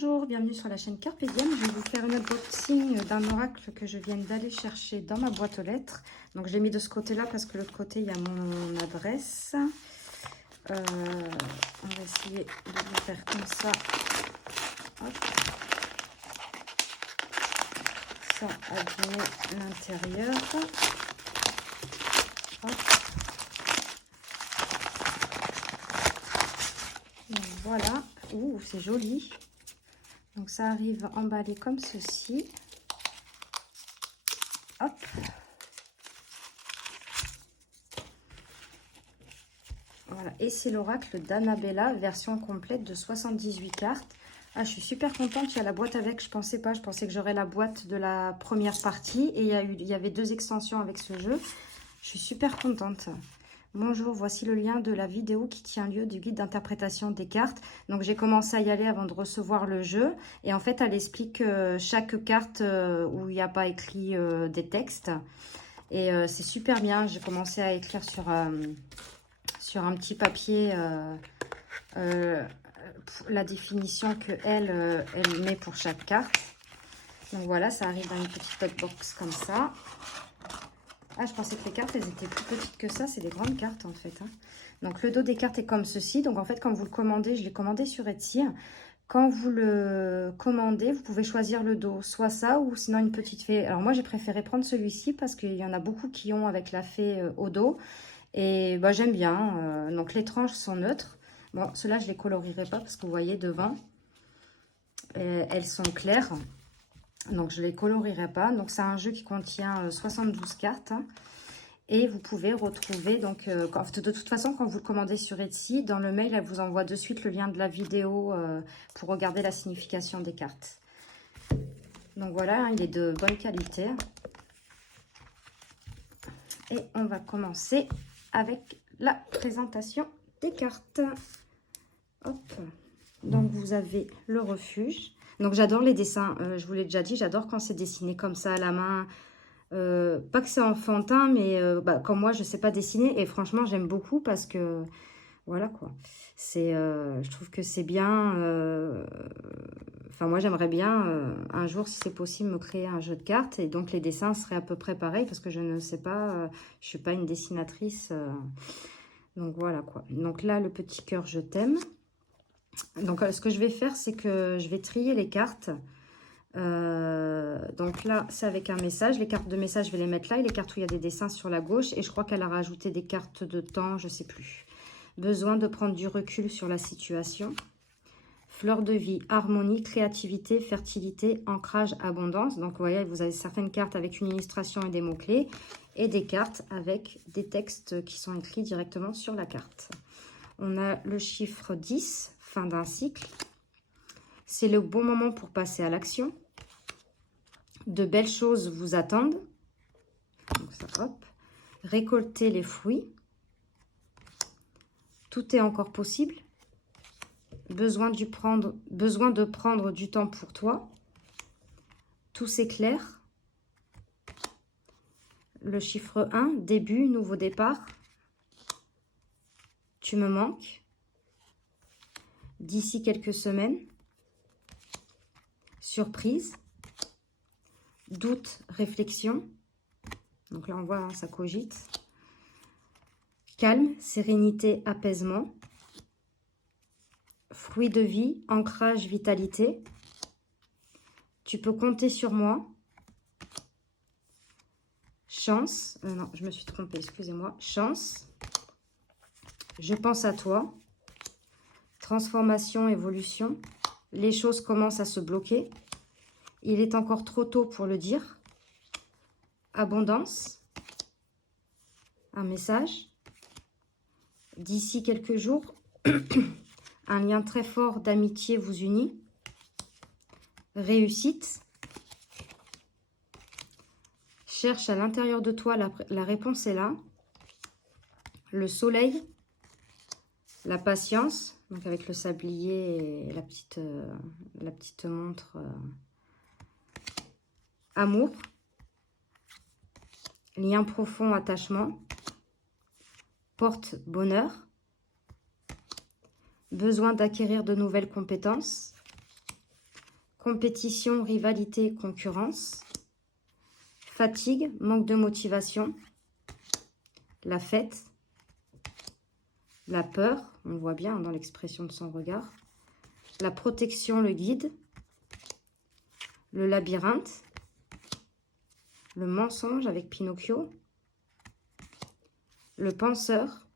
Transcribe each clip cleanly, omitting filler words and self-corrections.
Bonjour, bienvenue sur la chaîne Carpe Diem. Je vais vous faire une unboxing d'un oracle que je viens d'aller chercher dans ma boîte aux lettres. Donc je l'ai mis de ce côté-là parce que de l'autre côté il y a mon adresse. On va essayer de le faire comme ça. Hop. Ça abîme l'intérieur. Voilà. Ouh, c'est joli. Donc ça arrive emballé comme ceci. Hop. Voilà. Et c'est l'oracle d'Annabella, version complète de 78 cartes. Ah, je suis super contente. Il y a la boîte avec. Je pensais pas. Je pensais que j'aurais la boîte de la première partie. Et il y avait 2 extensions avec ce jeu. Je suis super contente. Bonjour, voici le lien de la vidéo qui tient lieu du guide d'interprétation des cartes. Donc j'ai commencé à y aller avant de recevoir le jeu. Et en fait, elle explique chaque carte où il n'y a pas écrit des textes. Et c'est super bien. J'ai commencé à écrire sur un petit papier la définition qu'elle elle met pour chaque carte. Donc voilà, ça arrive dans une petite box comme ça. Ah, je pensais que les cartes, elles étaient plus petites que ça. C'est des grandes cartes, en fait. Hein. Donc, le dos des cartes est comme ceci. Donc, en fait, quand vous le commandez, je l'ai commandé sur Etsy. Quand vous le commandez, vous pouvez choisir le dos. Soit ça, ou sinon une petite fée. Alors, moi, j'ai préféré prendre celui-ci parce qu'il y en a beaucoup qui ont avec la fée au dos. Et bah, j'aime bien. Donc, les tranches sont neutres. Bon, ceux-là, je ne les colorierai pas parce que vous voyez devant, elles sont claires. Donc, je ne les colorierai pas. Donc, c'est un jeu qui contient 72 cartes. Hein. Et vous pouvez retrouver, donc, de toute façon, quand vous le commandez sur Etsy, dans le mail, elle vous envoie de suite le lien de la vidéo pour regarder la signification des cartes. Donc, voilà, hein, il est de bonne qualité. Et on va commencer avec la présentation des cartes. Hop. Donc, vous avez le refuge. Donc, j'adore les dessins. Je vous l'ai déjà dit, j'adore quand c'est dessiné comme ça à la main. Pas que c'est enfantin, mais comme moi, je sais pas dessiner. Et franchement, j'aime beaucoup parce que, voilà quoi. Je trouve que c'est bien. Enfin, moi, j'aimerais bien, un jour, si c'est possible, me créer un jeu de cartes. Et donc, les dessins seraient à peu près pareils parce que je ne sais pas, je suis pas une dessinatrice. Donc, voilà quoi. Donc là, le petit cœur, je t'aime. Donc, ce que je vais faire, c'est que je vais trier les cartes. Donc là, c'est avec un message. Les cartes de message, je vais les mettre là. Et les cartes où il y a des dessins sur la gauche. Et je crois qu'elle a rajouté des cartes de temps, je ne sais plus. Besoin de prendre du recul sur la situation. Fleur de vie, harmonie, créativité, fertilité, ancrage, abondance. Donc, vous voyez, vous avez certaines cartes avec une illustration et des mots-clés. Et des cartes avec des textes qui sont écrits directement sur la carte. On a le chiffre 10, fin d'un cycle. C'est le bon moment pour passer à l'action. De belles choses vous attendent. Donc ça, hop. Récolter les fruits. Tout est encore possible. Besoin de prendre du temps pour toi. Tout s'éclaire. Le chiffre 1, début, nouveau départ. Tu me manques. D'ici quelques semaines. Surprise. Doute, réflexion. Donc là, on voit, hein, ça cogite. Calme, sérénité, apaisement. Fruit de vie, ancrage, vitalité. Tu peux compter sur moi. Chance. Non, je me suis trompée, excusez-moi. Chance. Je pense à toi. Transformation, évolution. Les choses commencent à se bloquer. Il est encore trop tôt pour le dire. Abondance. Un message. D'ici quelques jours, un lien très fort d'amitié vous unit. Réussite. Cherche à l'intérieur de toi, la réponse est là. Le soleil. La patience. Donc avec le sablier et la petite montre. Amour. Lien profond, attachement. Porte bonheur. Besoin d'acquérir de nouvelles compétences. compétition, rivalité, concurrence, fatigue, manque de motivation, la fête, la peur, on le voit bien dans l'expression de son regard, la protection, le guide, le labyrinthe, le mensonge avec Pinocchio, le penseur,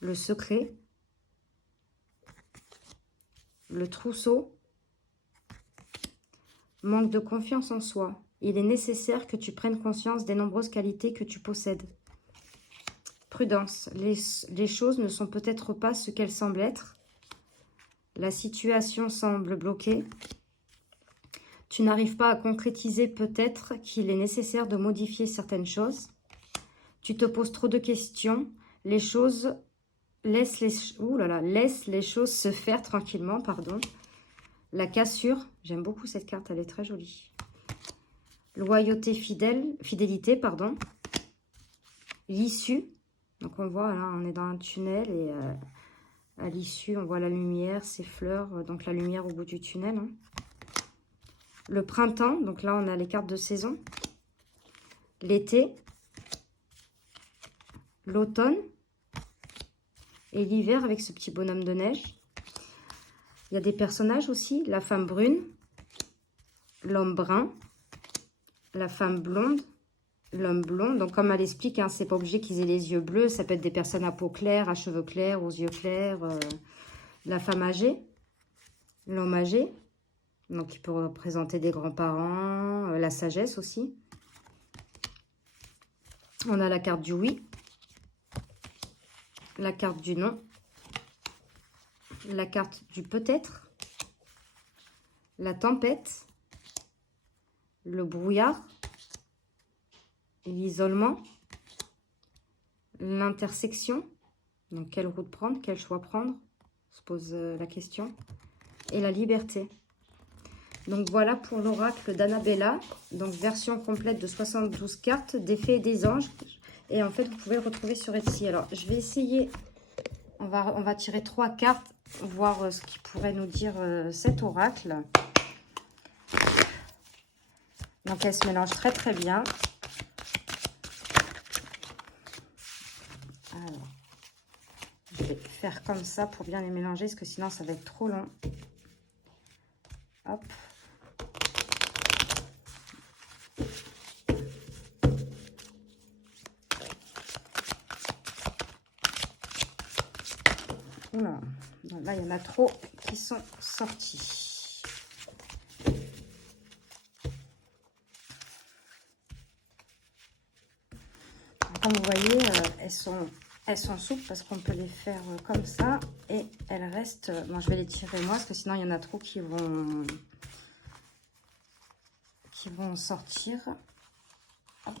le secret, le trousseau, manque de confiance en soi. Il est nécessaire que tu prennes conscience des nombreuses qualités que tu possèdes. Prudence, les choses ne sont peut-être pas ce qu'elles semblent être. La situation semble bloquée. Tu n'arrives pas à concrétiser peut-être qu'il est nécessaire de modifier certaines choses. Tu te poses trop de questions. Les choses... Laisse les choses se faire tranquillement, pardon. La cassure, j'aime beaucoup cette carte, elle est très jolie. Loyauté, fidélité, pardon. L'issue, donc on voit là, on est dans un tunnel et à l'issue, on voit la lumière, ces fleurs, donc la lumière au bout du tunnel. Hein. Le printemps, donc là on a les cartes de saison. L'été, l'automne et l'hiver avec ce petit bonhomme de neige. Il y a des personnages aussi, la femme brune, l'homme brun, la femme blonde, l'homme blond. Donc comme elle explique, hein, c'est pas obligé qu'ils aient les yeux bleus, ça peut être des personnes à peau claire, à cheveux clairs, aux yeux clairs. La femme âgée, l'homme âgé, donc il peut représenter des grands-parents, la sagesse aussi. On a la carte du oui, la carte du non, la carte du peut-être, la tempête, le brouillard, l'isolement, l'intersection, donc quelle route prendre, quel choix prendre, se pose la question, et la liberté. Donc voilà pour l'oracle d'Annabella, donc version complète de 72 cartes, des fées et des anges, et en fait vous pouvez le retrouver sur Etsy. Alors je vais essayer, on va tirer 3 cartes, voir ce qui pourrait nous dire cet oracle. Donc elle se mélange très très bien. Alors, je vais faire comme ça pour bien les mélanger, parce que sinon ça va être trop long. Hop. Oula. Donc là, il y en a trop qui sont sortis. Comme vous voyez, elles sont souples parce qu'on peut les faire comme ça. Et elles restent... Bon, je vais les tirer moi parce que sinon, il y en a trop qui vont sortir. Hop.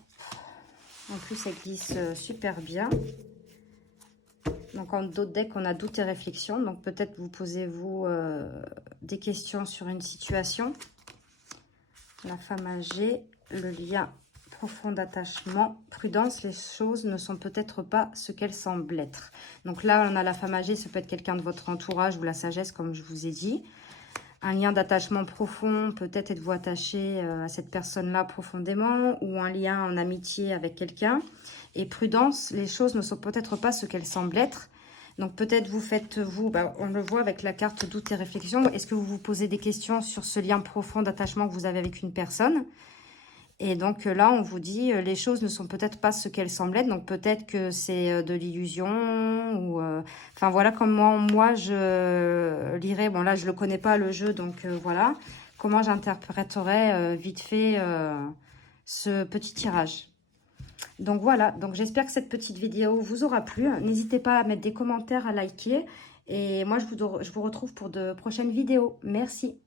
En plus, elles glissent super bien. Donc en d'autres decks, on a doute et réflexion. Donc peut-être vous posez-vous des questions sur une situation. La femme âgée, le lien profond d'attachement, prudence, les choses ne sont peut-être pas ce qu'elles semblent être. Donc là, on a la femme âgée, ça peut être quelqu'un de votre entourage ou la sagesse, comme je vous ai dit. Un lien d'attachement profond, peut-être êtes-vous attaché à cette personne-là profondément, ou un lien en amitié avec quelqu'un. Et prudence, les choses ne sont peut-être pas ce qu'elles semblent être. Donc peut-être vous faites, on le voit avec la carte doute et réflexion, est-ce que vous vous posez des questions sur ce lien profond d'attachement que vous avez avec une personne? Et donc là, on vous dit, les choses ne sont peut-être pas ce qu'elles semblent être. Donc peut-être que c'est de l'illusion. Ou enfin voilà comment moi je lirais. Bon là, je ne le connais pas le jeu. Donc voilà comment j'interpréterais vite fait ce petit tirage. Donc voilà, donc j'espère que cette petite vidéo vous aura plu. N'hésitez pas à mettre des commentaires, à liker. Et moi, je vous retrouve pour de prochaines vidéos. Merci.